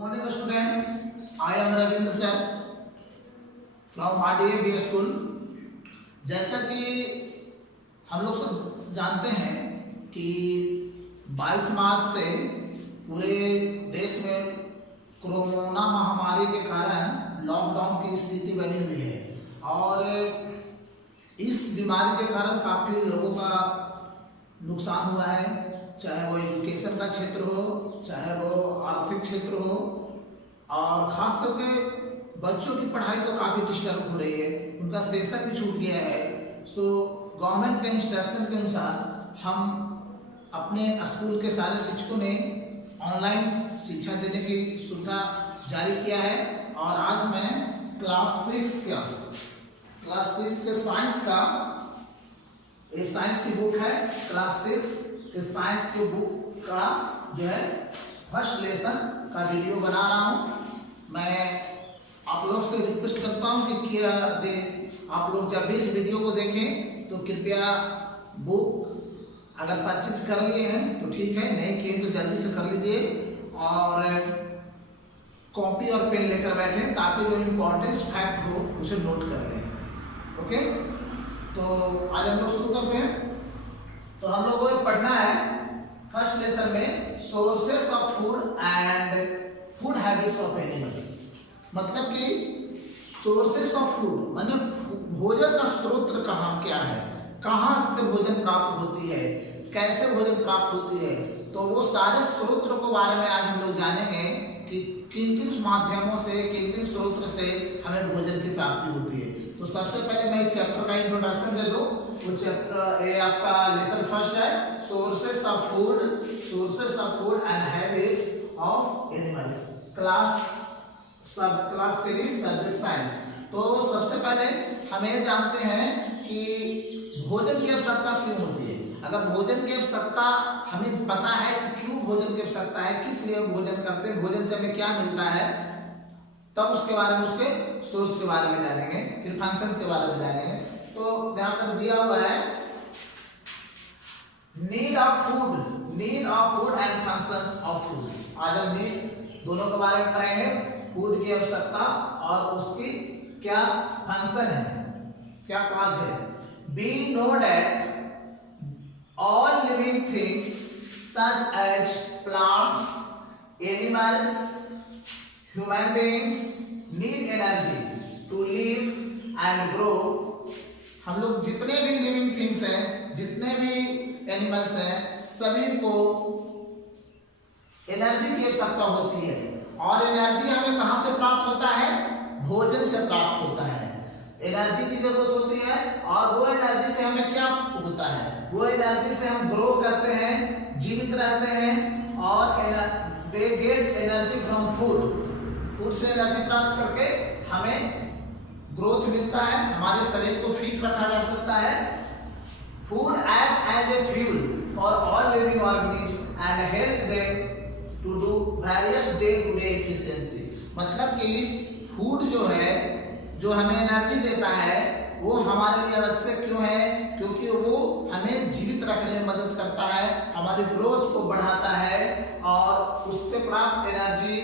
morning student, I am Ravindra sir from RDA school। जैसा कि हम लोग सब जानते हैं कि 22 मार्च से पूरे देश में कोरोना महामारी के कारण लॉकडाउन की स्थिति बनी हुई है और इस बीमारी के कारण काफ़ी लोगों का नुकसान हुआ है, चाहे वो एजुकेशन का क्षेत्र हो, चाहे वो आर्थिक क्षेत्र हो, और ख़ास करके बच्चों की पढ़ाई तो काफ़ी डिस्टर्ब हो रही है, उनका सेशन भी छूट गया है। सो गवर्नमेंट के इंस्ट्रक्शन के अनुसार हम अपने स्कूल के सारे शिक्षकों ने ऑनलाइन शिक्षा देने की सुविधा जारी किया है। और आज मैं क्लास 6 के साइंस का, ये साइंस की बुक है, क्लास 6 के साइंस की बुक का जो है फर्स्ट लेसन का वीडियो बना रहा हूँ। मैं आप लोग से रिक्वेस्ट करता हूँ कि आप लोग जब भी इस वीडियो को देखें तो कृपया बुक अगर परचेज कर लिए हैं तो ठीक है, नहीं किए तो जल्दी से कर लीजिए और कॉपी और पेन लेकर बैठें ताकि जो इम्पोर्टेंस फैक्ट हो उसे नोट कर लें। ओके, तो आज हम लोग शुरू करते हैं। तो हम लोगों को पढ़ना है फर्स्ट लेसन में sources of food and food habits of animals. मतलब कि सोर्सेस ऑफ फूड मतलब भोजन का स्रोत कहाँ क्या है, कहाँ से भोजन प्राप्त होती है, कैसे भोजन प्राप्त होती है, तो वो सारे स्रोत के बारे में आज हम लोग जानेंगे कि किन किन माध्यमों से, किन किन स्रोत से हमें भोजन की प्राप्ति होती है। तो सबसे पहले मैं इस चैप्टर का इंट्रोडक्शन दे दूं। वो चैप्टर ये आपका लेसन फर्स्ट है, sources of food and habits of animals, class 3 subject science. तो सबसे पहले हम ये जानते हैं कि भोजन की आवश्यकता क्यों होती है। अगर भोजन की आवश्यकता हमें पता है कि क्यों भोजन की आवश्यकता है, किस लिए भोजन करते हैं, भोजन से हमें क्या मिलता है, तब उसके बारे में, उसके सोर्स के बारे में जानेंगे, फिर फंक्शंस के बारे में जानेंगे। तो यहाँ पर दिया हुआ है need of food and functions of food. आज हम नीड दोनों के बारे में पढ़ेंगे, फूड की आवश्यकता और उसकी क्या फंक्शन है, क्या कार्य है। We know that all living things such as plants, animals, human beings need energy to live and grow। हम लोग जितने भी लिविंग थिंग्स हैं, जितने भी एनिमल्स हैं, सभी को एनर्जी की आवश्यकता होती है। और एनर्जी हमें कहाँ से प्राप्त होता है? भोजन से प्राप्त होता है। एनर्जी की जरूरत होती है और वो एनर्जी से हमें क्या होता है? वो एनर्जी से हम ग्रो करते हैं, जीवित रहते हैं और they get energy from food से एनर्जी प्राप्त करके हमें ग्रोथ मिलता है, हमारे शरीर को फिट रखा जा सकता है। Food act as a fuel for all living organism and help them to do various day to day efficiency. मतलब कि फूड जो है, जो हमें एनर्जी देता है, वो हमारे लिए आवश्यक क्यों है? क्योंकि वो हमें जीवित रखने में मदद करता है, हमारी ग्रोथ को बढ़ाता है और उससे प्राप्त एनर्जी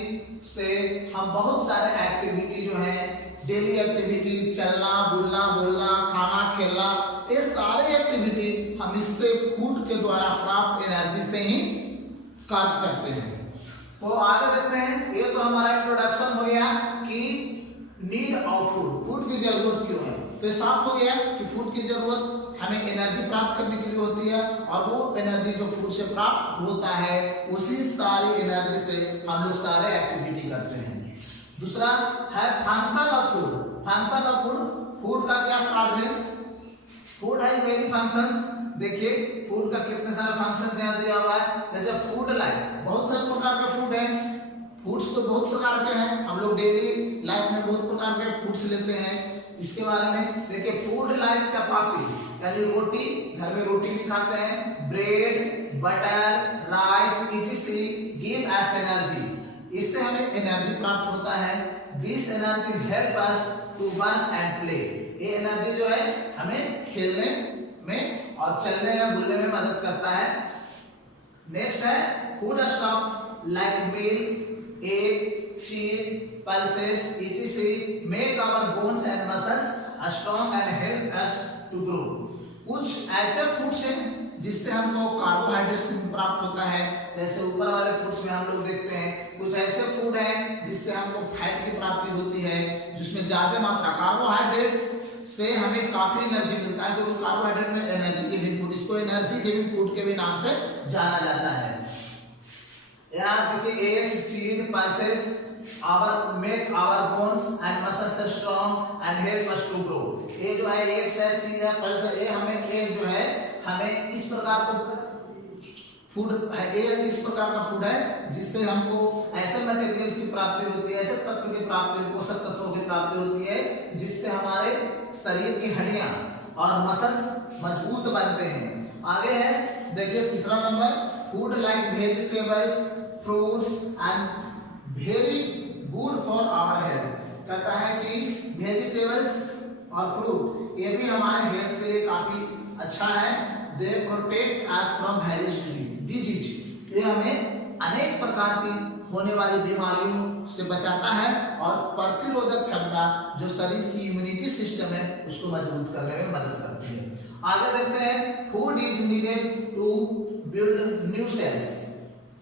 से हम बहुत सारे एक्टिविटी जो है, डेली एक्टिविटी, चलना, बोलना, खाना, खेलना, ये सारे एक्टिविटी हम इससे फूड के द्वारा प्राप्त एनर्जी से ही कार्य करते हैं। तो आगे देखते हैं। ये तो हमारा इंट्रोडक्शन हो गया कि नीड ऑफ फूड की जरूरत क्यों है। तो साफ हो गया कि फूड की जरूरत हमें एनर्जी प्राप्त करने के लिए होती है और वो एनर्जी जो फूड से प्राप्त होता है, उसी सारी एनर्जी से हम लोग सारे एक्टिविटी करते हैं। दूसरा है फंक्शन ऑफ फूड। फूड का क्या कार्य है? फूड है मेनी फंक्शंस। देखिए फूड का कितने सारे फंक्शंस यहाँ दिया हुआ है। जैसे फूड लाइफ, बहुत सारे प्रकार के फूड हैं। फूड्स तो बहुत प्रकार के हैं, हम लोग डेली लाइफ में बहुत प्रकार के फूड्स लेते हैं। इसके बारे में देखिए, फूड लाइक चपाती यानी रोटी, घर में रोटी भी खाते हैं, bread, butter, rice, etc give us energy, इससे हमें एनर्जी प्राप्त होता है। This energy help us to work and play, ये एनर्जी जो है हमें खेलने में और चलने या बुलने में मदद करता है। नेक्स्ट है food stock like milk, egg, cheese, pulses, etc. make our bones and muscles strong and help us to grow. कुछ ऐसे फूड्स हैं जिससे हमको कार्बोहाइड्रेट प्राप्त होता है, जैसे ऊपर वाले फूड्स में हम लोग देखते हैं। कुछ ऐसे फूड हैं जिससे हमको फैट की प्राप्ति होती है, जिसमें ज्यादा मात्रा कार्बोहाइड्रेट से हमें काफी एनर्जी मिलता है, क्योंकि कार्बोहाइड्रेट में एनर्जी गिविंग फूड, इसको एनर्जी गिविंग फूड के भी नाम से जाना जाता है। यहाँ देखिए एग्स, चीज, pulses our make our bones and muscles strong and help us to grow। ये जो है एग्स है, चीज है, पल्स है, ये हमें ये जो है हमें इस प्रकार का फूड है, ये इस प्रकार का फूड है जिससे हमको ऐसे मटेरियल की प्राप्ति होती है, ऐसे तत्व की प्राप्ति, पोषक तत्वों की प्राप्ति होती है जिससे हमारे शरीर की हड्डियां और मसल्स मजबूत बनते हैं। आगे है देखिए तीसरा number, food like vegetables, fruits and very good for our health. कहता है कि वेजिटेबल्स और फ्रूट ये भी हमारे हेल्थ के लिए काफी अच्छा है। They protect us from various disease, ये हमें अनेक प्रकार की होने वाली बीमारियों से बचाता है और प्रतिरोधक क्षमता जो शरीर की इम्यूनिटी सिस्टम है उसको मजबूत करने में मदद करती है। आगे देखते हैं, food is needed to build new cells.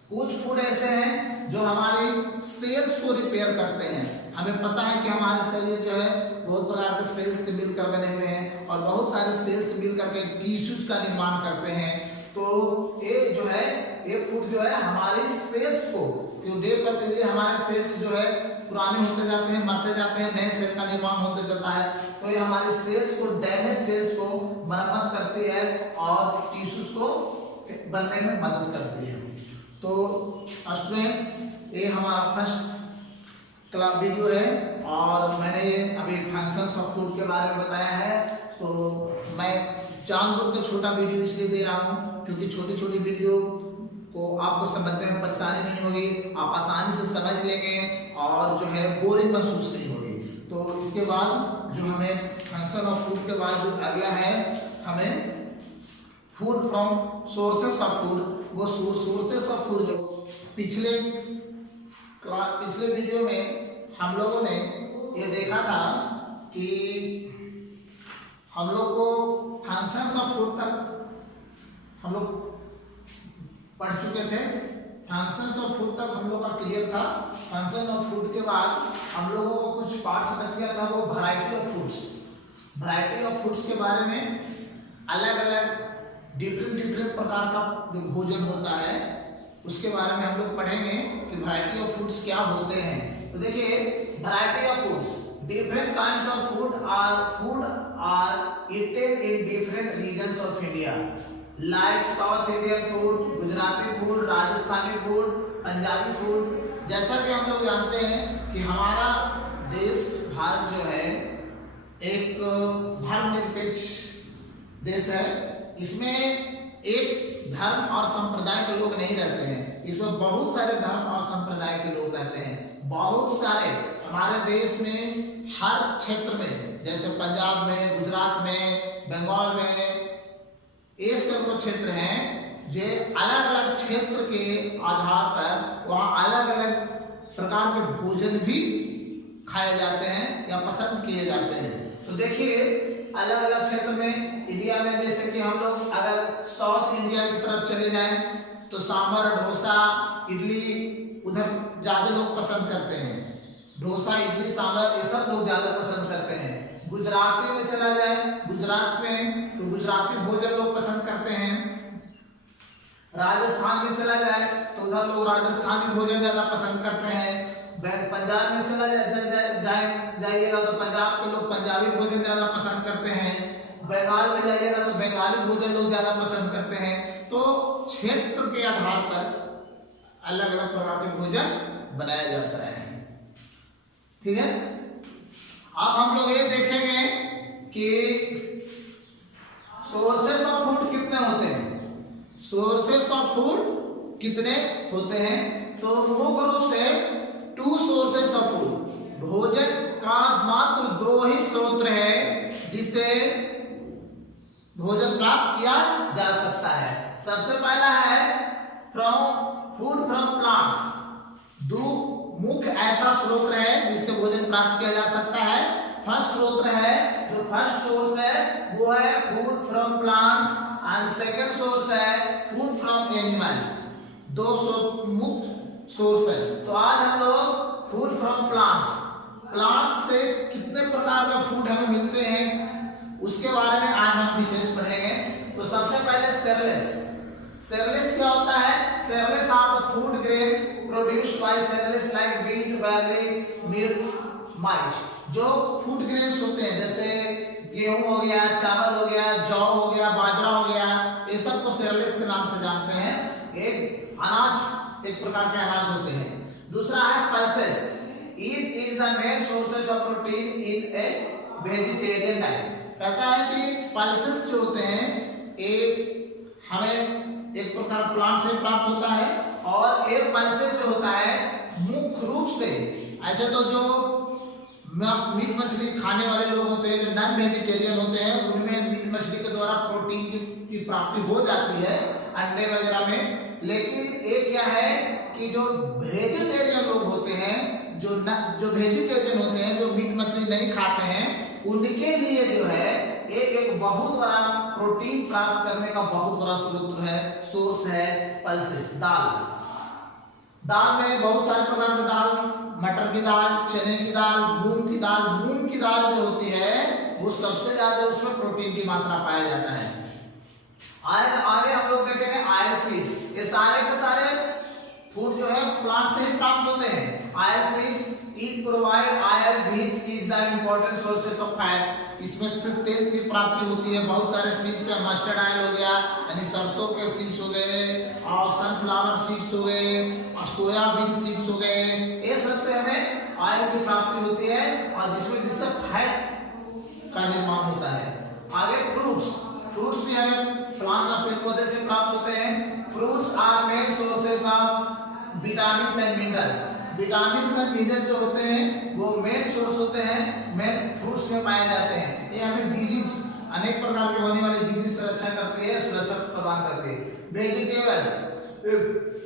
कुछ फूड ऐसे हैं जो हमारे सेल्स को रिपेयर करते हैं। हमें पता है कि हमारे शरीर जो है बहुत प्रकार के सेल्स से मिलकर बने हुए हैं और बहुत सारे सेल्स मिलकर के टिश्यूज का निर्माण करते हैं। तो ये जो है ये फूड जो है हमारे सेल्स को क्यों डे करते हुए हमारे सेल्स जो है पुराने होते जाते हैं, मरते जाते हैं, नए सेल का निर्माण होते जाता है। तो ये हमारे सेल्स को, डैमेज सेल्स को मरम्मत करती है और टिश्यूज को बनने में मदद करती है। तो स्टूडेंट्स ये हमारा फर्स्ट क्लास वीडियो है और मैंने ये अभी फंक्शंस ऑफ फूड के बारे में बताया है। तो मैं जानबूझ के छोटा वीडियो इसलिए दे रहा हूँ क्योंकि छोटी छोटी वीडियो को आपको समझने में परेशानी नहीं होगी, आप आसानी से समझ लेंगे और जो है बोरिंग महसूस नहीं होगी। तो इसके बाद जो हमें फंक्शन ऑफ फूड के बाद जो अगला है, हमें food from sources of food, वो सोर्सेस ऑफ फूड जो पिछले वीडियो में हम लोगों ने ये देखा था कि हम लोग को फंक्शंस ऑफ फूड तक हम लोग पढ़ चुके थे। फंक्शंस ऑफ फूड तक हम लोग का क्लियर था। फंक्शन ऑफ फूड के बाद हम लोगों को कुछ पार्ट्स बच गया था, वो variety of foods. Variety of foods के बारे में अलग अलग डिफरेंट प्रकार का जो भोजन होता है उसके बारे में हम लोग पढ़ेंगे कि वैरायटी ऑफ फूड्स क्या होते हैं। तो देखिए variety of foods, different kinds of food are eaten in different regions of India, like South Indian food, Gujarati food, Rajasthani food, Punjabi food. जैसा कि हम लोग जानते हैं कि हमारा देश भारत जो है एक धर्मनिरपेक्ष देश है। इसमें एक धर्म और संप्रदाय के लोग नहीं रहते हैं, इसमें बहुत सारे धर्म और संप्रदाय के लोग रहते हैं। बहुत सारे हमारे देश में हर क्षेत्र में, जैसे पंजाब में, गुजरात में, बंगाल में, ये सब क्षेत्र हैं जो अलग अलग क्षेत्र के आधार पर वहाँ अलग अलग प्रकार के भोजन भी खाए जाते हैं या पसंद किए जाते हैं। तो देखिए अलग अलग क्षेत्र में इंडिया में, जैसे कि हम लोग अगर साउथ इंडिया की तरफ चले जाएं तो सांभर, डोसा, इडली उधर ज्यादा लोग पसंद करते हैं। डोसा, इडली, सांभर ये सब लोग ज्यादा पसंद करते हैं। गुजराती में चला जाए, गुजरात में तो गुजराती भोजन लोग पसंद करते हैं। राजस्थान में चला जाए तो उधर लोग राजस्थानी भोजन ज्यादा पसंद करते हैं। पंजाब में चला जाइएगा तो पंजाब के लोग पंजाबी भोजन ज्यादा पसंद करते हैं। बंगाल में जाइएगा तो बंगाली भोजन लोग ज्यादा पसंद करते हैं। तो क्षेत्र के आधार पर अलग अलग प्रकार के भोजन बनाया जाता है। ठीक है, अब हम लोग ये देखेंगे कि सोर्सेस ऑफ फूड कितने होते हैं। सोर्सेस ऑफ फूड कितने होते हैं? तो मुख्य रूप से 2 सोर्सेस ऑफ फूड, भोजन का मात्र 2 ही स्रोत है जिससे भोजन प्राप्त किया जा सकता है। सबसे पहला है फूड फ्रॉम प्लांट्स, मुख्य ऐसा स्रोत है जिससे भोजन प्राप्त किया जा सकता है। फर्स्ट स्रोत है, जो फर्स्ट सोर्स है वो है food from plants and second source है फूड फ्रॉम एनिमल्स। दो मुख्य सोर्स है। तो आज हम लोग फूड फ्रॉम प्लांट्स से कितने प्रकार का फूड हमें मिलते हैं उसके बारे में आज हम विशेष पढ़ेंगे। तो सबसे पहले सेरेलेस क्या होता है? Cereals are the food grains produced by cereals like wheat, barley, milk, maize. जो फूड ग्रेन्स होते हैं जैसे गेहूं हो गया, चावल हो गया, जौ हो गया, बाजरा हो गया, ये सब को सेरेलेस के नाम से जानते हैं। एक अनाज, एक प्रकार के अनाज होते हैं। दूसरा है pulses. It is the main sources of protein in a vegetarian diet। कहता है कि पल्सेस जो होते हैं एक हमें एक प्रकार प्लांट से प्राप्त होता है, और एक पल्सेस जो होता है मुख्य रूप से, ऐसे तो जो मीट मछली खाने वाले लोग होते हैं, जो नॉन वेजिटेरियन होते हैं, उनमें मीट मछली के द्वारा प्रोटीन की प्राप्ति हो जाती है अंडे वगैरह में। लेकिन एक क्या है कि जो वेजिटेरियन लोग होते हैं, जो वेजिटेरियन होते हैं, जो मीट मछली नहीं खाते हैं, उनके लिए जो है एक बहुत बड़ा प्रोटीन प्राप्त करने का बहुत बड़ा स्रोत है, सोर्स है पल्सेस। दाल में बहुत सारे प्रकार की दाल, मटर की दाल, चने की दाल, मूंग की दाल। मूंग की दाल जो होती है वो सबसे ज्यादा उसमें प्रोटीन की मात्रा पाया जाता है। आगे हम लोग देखेंगे ऑयल सीड्स। ये सारे के सारे फूड जो है प्लांट से ही प्राप्त होते हैं। Oil seeds it provide oil which is the important sources of fat. इसमें तेल की प्राप्ति होती है। बहुत सारे सीड्स है, मस्टर्ड ऑयल हो गया यानी सरसों के सीड्स हो गए, और सनफ्लावर सीड्स हो गए, और सोयाबीन सीड्स हो गए, ये सब से हमें ऑयल की प्राप्ति होती है, और जिससे फैट का निर्माण होता है। आगे फ्रूट्स भी हमें प्लांट या पेड़ पौधे से प्राप्त होते हैं। Fruits are main sources of vitamins and minerals. Vitamins and minerals जो होते हैं वो मेन सोर्स होते हैं, मेन फ्रूट्स में पाए जाते हैं। ये हमें डिजीज, अनेक प्रकार के होने वाली डिजीज से रक्षा करती है, सुरक्षा प्रदान करती है। वेजिटेबल्स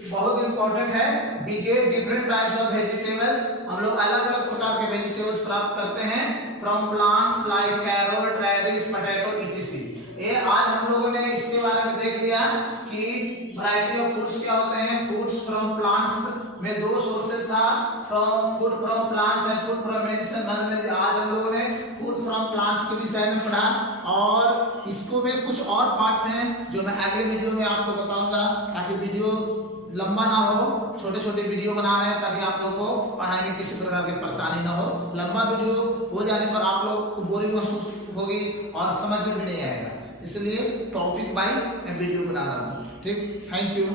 बहुत इंपॉर्टेंट है। We get different types of vegetables. हम लोग अलग अलग प्रकार के वेजिटेबल्स प्राप्त करते हैं from plants like carrot, radish, potato, etc। ये आज हम लोगों ने इसके बारे में देख लिया कि वैरायटी ऑफ फूड्स क्या होते हैं। फूड्स फ्रॉम प्लांट्स में दो सोर्सेस था, food from plants and food from medicine. आज हम लोगों ने फूड फ्रॉम प्लांट्स के विषय में पढ़ा, और इसको में कुछ और पार्ट्स हैं जो मैं अगले वीडियो में आपको बताऊंगा, ताकि वीडियो लंबा ना हो। छोटे छोटे वीडियो बना रहे हैं ताकि आप लोग को पढ़ाई में किसी प्रकार की परेशानी ना हो। लंबा वीडियो हो जाने पर आप लोग को बोरिंग महसूस होगी और समझ में भी नहीं आएगा, इसलिए टॉपिक वाइज मैं वीडियो बना रहा हूँ। ठीक, थैंक यू।